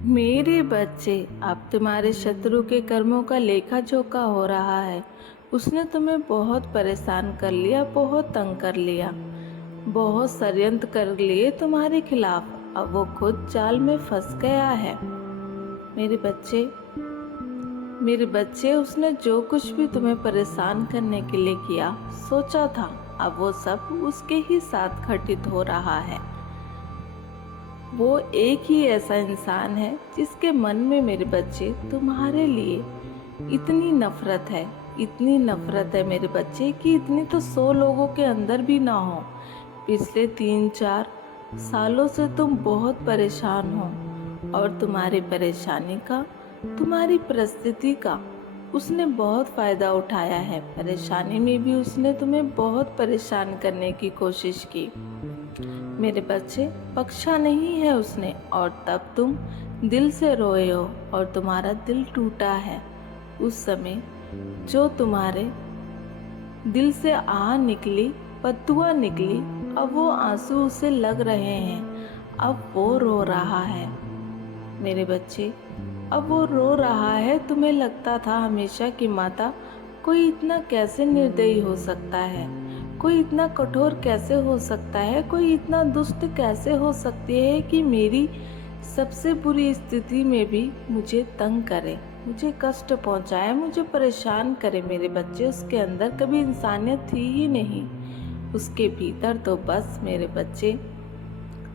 मेरे बच्चे, अब तुम्हारे शत्रु के कर्मों का लेखा जोखा हो रहा है। उसने तुम्हें बहुत परेशान कर लिया, बहुत तंग कर लिया, बहुत षड्यंत्र कर लिए तुम्हारे खिलाफ। अब वो खुद जाल में फंस गया है। मेरे बच्चे, मेरे बच्चे, उसने जो कुछ भी तुम्हें परेशान करने के लिए किया, सोचा था, अब वो सब उसके ही साथ घटित हो रहा है। वो एक ही ऐसा इंसान है जिसके मन में, मेरे बच्चे, तुम्हारे लिए इतनी नफरत है, इतनी नफरत है मेरे बच्चे, कि इतनी तो 100 लोगों के अंदर भी ना हो। पिछले 3-4 सालों से तुम बहुत परेशान हो और तुम्हारी परेशानी का, तुम्हारी परिस्थिति का उसने बहुत फ़ायदा उठाया है। परेशानी में भी उसने तुम्हें बहुत परेशान करने की कोशिश की। मेरे बच्चे, बख्शा नहीं है उसने, और तब तुम दिल से रोए हो और तुम्हारा दिल टूटा है। उस समय जो तुम्हारे दिल से आह निकली, बद्दुआ निकली, अब वो आंसू उसे लग रहे हैं। अब वो रो रहा है मेरे बच्चे, अब वो रो रहा है। तुम्हें लगता था हमेशा कि माता, कोई इतना कैसे निर्दयी हो सकता है, कोई इतना कठोर कैसे हो सकता है, कोई इतना दुष्ट कैसे हो सकती है कि मेरी सबसे बुरी स्थिति में भी मुझे तंग करे, मुझे कष्ट पहुंचाए, मुझे परेशान करे। मेरे बच्चे, उसके अंदर कभी इंसानियत थी ही नहीं। उसके भीतर तो बस, मेरे बच्चे,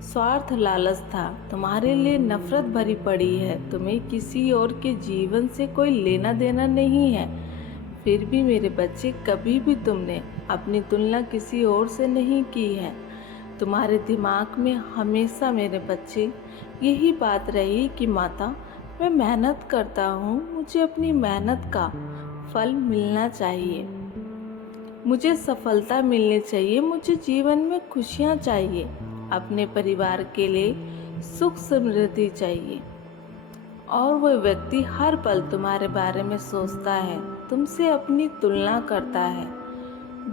स्वार्थ, लालच था। तुम्हारे लिए नफरत भरी पड़ी है। तुम्हें किसी और के जीवन से कोई लेना देना नहीं है। फिर भी मेरे बच्चे, कभी भी तुमने अपनी तुलना किसी और से नहीं की है। तुम्हारे दिमाग में हमेशा, मेरे बच्चे, यही बात रही कि माता, मैं मेहनत करता हूँ, मुझे अपनी मेहनत का फल मिलना चाहिए, मुझे सफलता मिलनी चाहिए, मुझे जीवन में खुशियाँ चाहिए, अपने परिवार के लिए सुख समृद्धि चाहिए। और वह व्यक्ति हर पल तुम्हारे बारे में सोचता है, तुमसे अपनी तुलना करता है,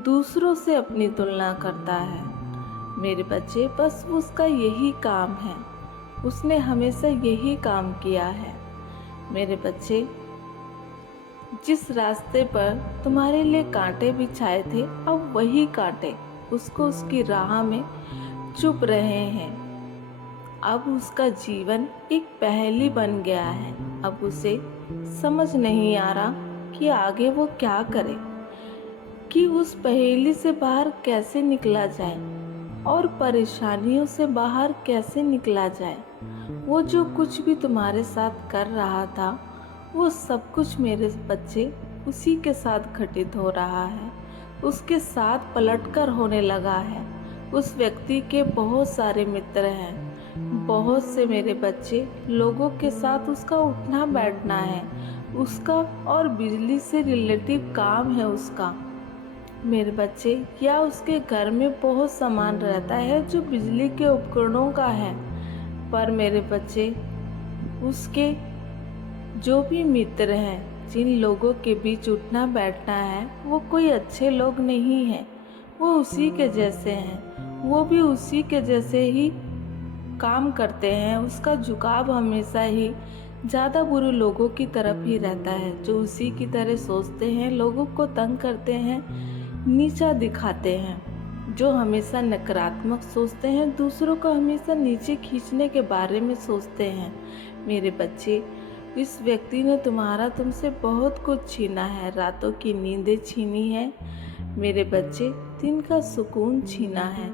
दूसरों से अपनी तुलना करता है। मेरे बच्चे, बस उसका यही काम है, उसने हमेशा यही काम किया है। मेरे बच्चे, जिस रास्ते पर तुम्हारे लिए कांटे बिछाए थे, अब वही कांटे उसको उसकी राह में चुभ रहे हैं। अब उसका जीवन एक पहेली बन गया है। अब उसे समझ नहीं आ रहा कि आगे वो क्या करे, कि उस पहेली से बाहर कैसे निकला जाए और परेशानियों से बाहर कैसे निकला जाए। वो जो कुछ भी तुम्हारे साथ कर रहा था, वो सब कुछ, मेरे बच्चे, उसी के साथ घटित हो रहा है, उसके साथ पलटकर होने लगा है। उस व्यक्ति के बहुत सारे मित्र हैं, बहुत से, मेरे बच्चे, लोगों के साथ उसका उठना बैठना है, उसका और बिजली से रिलेटिव काम है उसका। मेरे बच्चे, या उसके घर में बहुत सामान रहता है जो बिजली के उपकरणों का है। पर मेरे बच्चे, उसके जो भी मित्र हैं, जिन लोगों के बीच उठना बैठना है, वो कोई अच्छे लोग नहीं हैं। वो उसी के जैसे हैं, वो भी उसी के जैसे ही काम करते हैं। उसका झुकाव हमेशा ही ज़्यादा बुरे लोगों की तरफ ही रहता है, जो उसी की तरह सोचते हैं, लोगों को तंग करते हैं, नीचा दिखाते हैं, जो हमेशा नकारात्मक सोचते हैं, दूसरों को हमेशा नीचे खींचने के बारे में सोचते हैं। मेरे बच्चे, इस व्यक्ति ने तुमसे बहुत कुछ छीना है। रातों की नींदें छीनी है मेरे बच्चे, दिन का सुकून छीना है,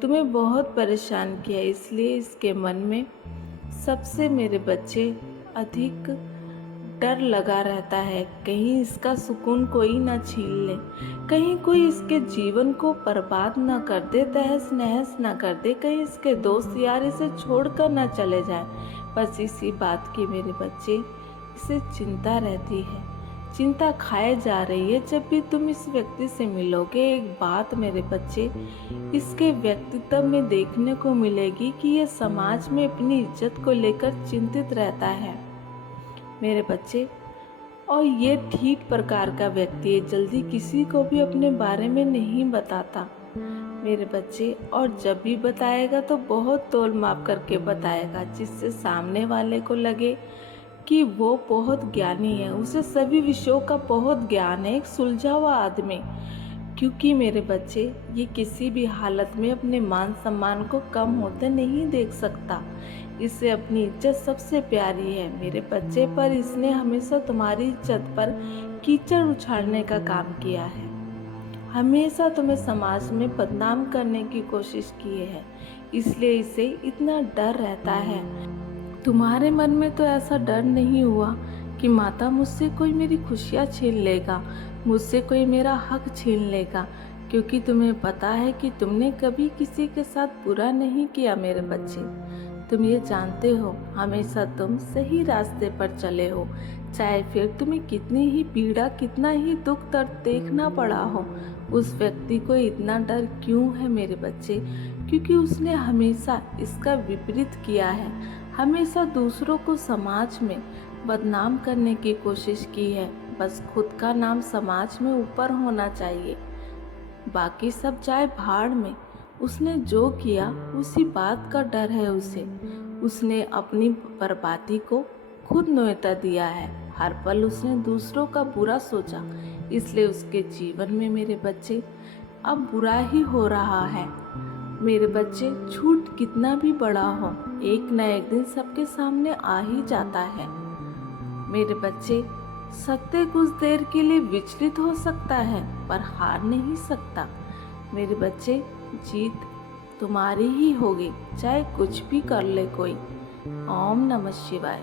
तुम्हें बहुत परेशान किया। इसलिए इसके मन में सबसे, मेरे बच्चे, अधिक डर लगा रहता है, कहीं इसका सुकून कोई ना छीन ले, कहीं कोई इसके जीवन को बर्बाद ना कर दे, तहस नहस ना कर दे, कहीं इसके दोस्त यार इसे छोड़कर ना चले जाएं। बस इसी बात की, मेरे बच्चे, इसे चिंता रहती है, चिंता खाए जा रही है। जब भी तुम इस व्यक्ति से मिलोगे, एक बात, मेरे बच्चे, इसके व्यक्तित्व में देखने को मिलेगी कि ये समाज में अपनी इज्जत को लेकर चिंतित रहता है मेरे बच्चे। और ये ठीक प्रकार का व्यक्ति है, जल्दी किसी को भी अपने बारे में नहीं बताता। मेरे बच्चे, और जब भी बताएगा तो बहुत तोल माप करके बताएगा, जिससे सामने वाले को लगे कि वो बहुत ज्ञानी है, उसे सभी विषयों का बहुत ज्ञान है, एक सुलझा हुआ आदमी। क्योंकि मेरे बच्चे, ये किसी भी हालत में अपने मान सम्मान को कम होते नहीं देख सकता। इसे अपनी इज्जत सबसे प्यारी है मेरे बच्चे, पर इसने हमेशा तुम्हारी इज्जत पर कीचड़ उछालने का काम किया है। हमेशा तुम्हें समाज में बदनाम करने की कोशिश की है, इसलिए इसे इतना डर रहता है। तुम्हारे मन में तो ऐसा डर नहीं हुआ कि माता मुझसे कोई मेरी खुशियाँ छीन लेगा, मुझसे कोई मेरा हक छीन लेगा, क्योंकि तुम्हें पता है कि तुमने कभी किसी के साथ बुरा नहीं किया मेरे बच्चे। तुम ये जानते हो, हमेशा तुम सही रास्ते पर चले हो, चाहे फिर तुम्हें कितनी ही पीड़ा, कितना ही दुख दर्द देखना पड़ा हो। उस व्यक्ति को इतना डर क्यों है मेरे बच्चे? क्योंकि उसने हमेशा इसका विपरीत किया है, हमेशा दूसरों को समाज में बदनाम करने की कोशिश की है। बस खुद का नाम समाज में ऊपर होना चाहिए, बाकी सब जाए भाड़ में। उसने जो किया उसी बात का डर है उसे। उसने अपनी बर्बादी को खुद न्योता दिया है। हर पल उसने दूसरों का बुरा सोचा, इसलिए उसके जीवन में मेरे बच्चे अब बुरा ही हो रहा है। मेरे बच्चे, झूठ कितना भी बड़ा हो, एक न एक दिन सबके सामने आ ही जाता है। मेरे बच्चे, सत्य कुछ देर के लिए विचलित हो सकता है, पर हार नहीं सकता। मेरे बच्चे, जीत तुम्हारी ही होगी, चाहे कुछ भी कर ले कोई। ओम नमः शिवाय।